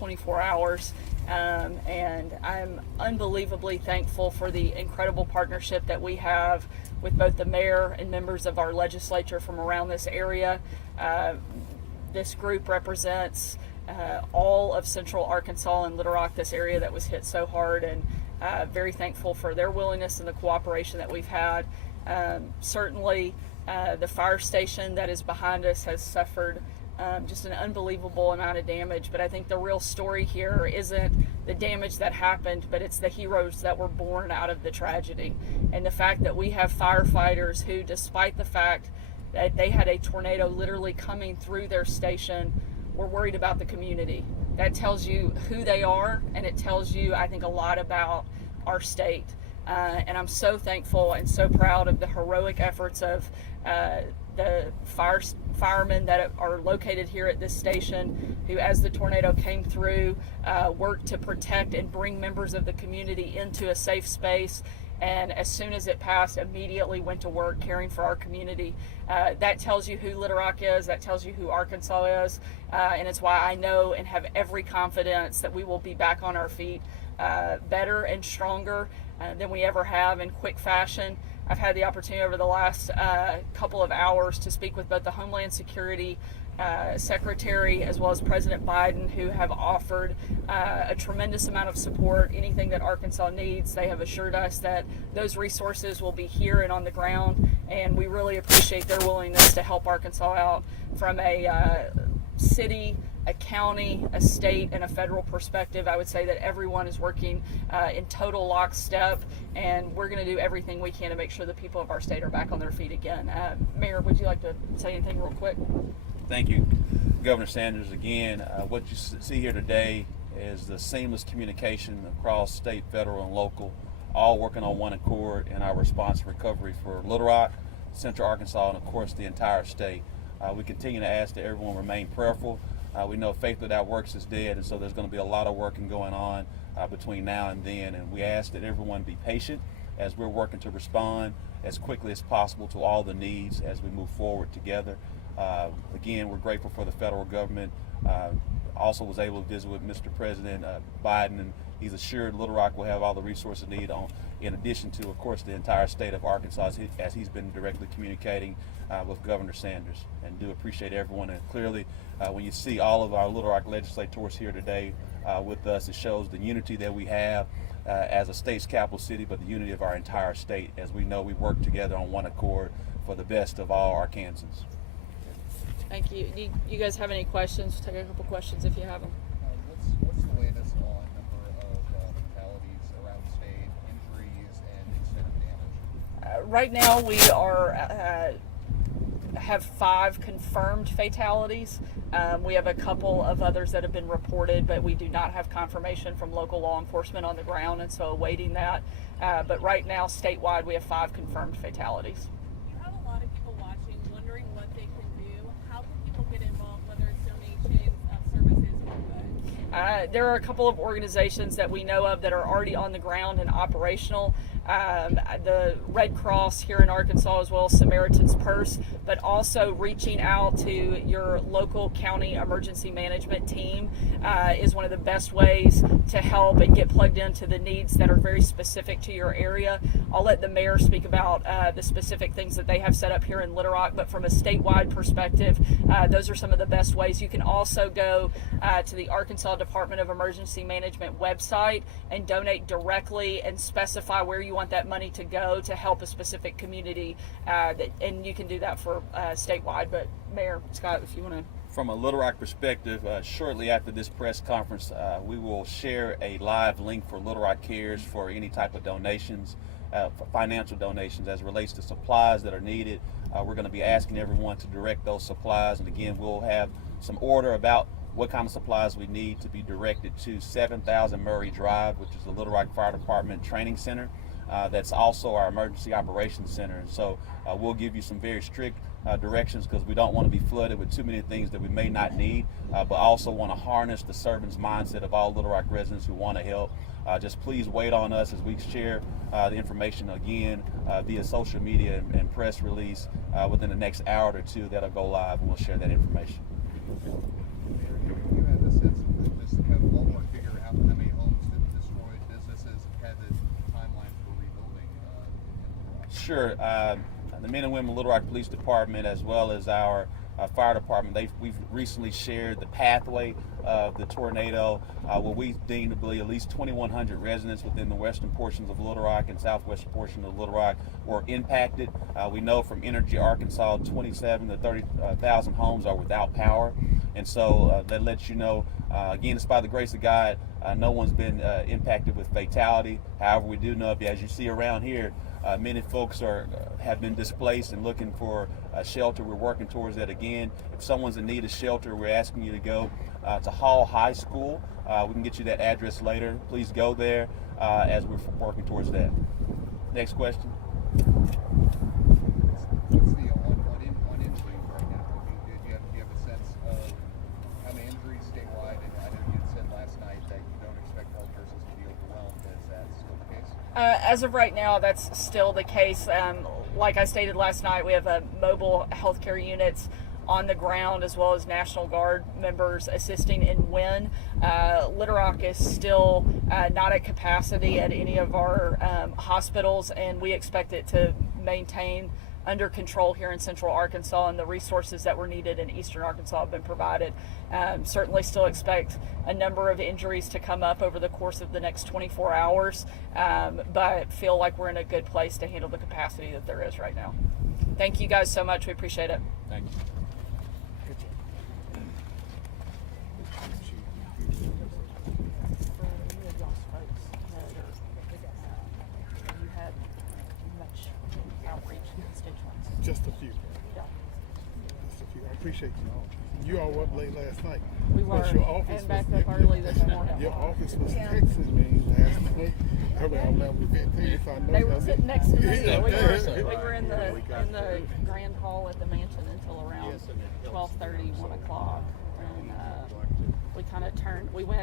24 hours. And I'm unbelievably thankful for the incredible partnership that we have with both the mayor and members of our legislature from around this area. This group represents all of Central Arkansas and Little Rock, this area that was hit so hard, and very thankful for their willingness and the cooperation that we've had. Certainly, the fire station that is behind us has suffered just an unbelievable amount of damage, but I think the real story here isn't the damage that happened, but it's the heroes that were born out of the tragedy. And the fact that we have firefighters who, despite the fact that they had a tornado literally coming through their station, were worried about the community. That tells you who they are, and it tells you, I think, a lot about our state. And I'm so thankful and so proud of the heroic efforts of the firemen that are located here at this station, who, as the tornado came through, worked to protect and bring members of the community into a safe space. And as soon as it passed, immediately went to work caring for our community. That tells you who Little Rock is, that tells you who Arkansas is, and it's why I know and have every confidence that we will be back on our feet better and stronger than we ever have in quick fashion. I've had the opportunity over the last couple of hours to speak with both the Homeland Security Secretary as well as President Biden, who have offered a tremendous amount of support. Anything that Arkansas needs, they have assured us that those resources will be here and on the ground, and we really appreciate their willingness to help Arkansas out from a city, a county, a state, and a federal perspective. I would say that everyone is working in total lockstep, and we're going to do everything we can to make sure the people of our state are back on their feet again. Mayor, would you like to say anything real quick? Thank you, Governor Sanders. Again, what you see here today is the seamless communication across state, federal, and local, all working on one accord in our response and recovery for Little Rock, Central Arkansas, and of course the entire state. We continue to ask that everyone remain prayerful. We know faith without works is dead, and so there's going to be a lot of working going on between now and then, and we ask that everyone be patient as we're working to respond as quickly as possible to all the needs as we move forward together. Again, we're grateful for the federal government. Also was able to visit with Mr. President Biden, and he's assured Little Rock will have all the resources needed, in addition to, of course, the entire state of Arkansas, as he's been directly communicating with Governor Sanders. And do appreciate everyone. And clearly, when you see all of our Little Rock legislators here today with us, it shows the unity that we have as a state's capital city, but the unity of our entire state, as we know we work together on one accord for the best of all Arkansans. Thank you. Do you guys have any questions? Take a couple questions if you have them. What's the latest on number of fatalities around the state, injuries, and extent of damage? Right now, we have 5 confirmed fatalities. We have a couple of others that have been reported, but we do not have confirmation from local law enforcement on the ground, and so awaiting that. But right now, statewide, we have 5 confirmed fatalities. You have a lot of people watching, wondering what they can do. How can people get involved, whether it's donations, services, or good? There are a couple of organizations that we know of that are already on the ground and operational. The Red Cross here in Arkansas, as well as Samaritan's Purse, but also reaching out to your local county emergency management team is one of the best ways to help and get plugged into the needs that are very specific to your area. I'll let the mayor speak about the specific things that they have set up here in Little Rock, but from a statewide perspective, those are some of the best ways. You can also go to the Arkansas Department of Emergency Management website and donate directly and specify where you want that money to go to help a specific community, and you can do that for statewide. But Mayor Scott, if you want to. From a Little Rock perspective, shortly after this press conference, we will share a live link for Little Rock Cares for any type of donations, for financial donations as it relates to supplies that are needed. We're going to be asking everyone to direct those supplies, and again, we'll have some order about what kind of supplies we need to be directed to 7000 Murray Drive, which is the Little Rock Fire Department Training Center. That's also our Emergency Operations Center. And so we'll give you some very strict directions, because we don't want to be flooded with too many things that we may not need, but also want to harness the servant's mindset of all Little Rock residents who want to help. Just please wait on us as we share the information again via social media and press release within the next hour or two. That'll go live, and we'll share that information. You had a sense of this kind of Sure. The men and women of Little Rock Police Department, as well as our fire department, we've recently shared the pathway of the tornado, where we deem to be at least 2,100 residents within the western portions of Little Rock and southwestern portion of Little Rock were impacted. We know from Energy Arkansas, 27 to 30,000 homes are without power, and so that lets you know, again, it's by the grace of God, no one's been impacted with fatality. However, we do know, as you see around here, many folks have been displaced and looking for a shelter. We're working towards that again. If someone's in need of shelter, we're asking you to go to Hall High School. We can get you that address later. Please go there as we're working towards that. Next question. What's the on injuries right now? Do you have a sense of how many injuries statewide? And I know you had said last night that you don't expect health nurses to be overwhelmed. Is that still the case? As of right now, that's still the case. Like I stated last night, we have mobile healthcare units on the ground, as well as National Guard members assisting in WIN. Little Rock is still not at capacity at any of our hospitals, and we expect it to maintain under control here in Central Arkansas, and the resources that were needed in Eastern Arkansas have been provided. Certainly still expect a number of injuries to come up over the course of the next 24 hours, but feel like we're in a good place to handle the capacity that there is right now. Thank you guys so much. We appreciate it. Thank you. Just a few. Just a few. I appreciate you. You all were up late last night. We were, But your office and back was, up early this morning. Your office was texting me last night around 11:15, so I know They were y'all- sitting next to me. Yeah, We were in the grand hall at the mansion until around 12:30, 1 o'clock, and we kind of turned. We went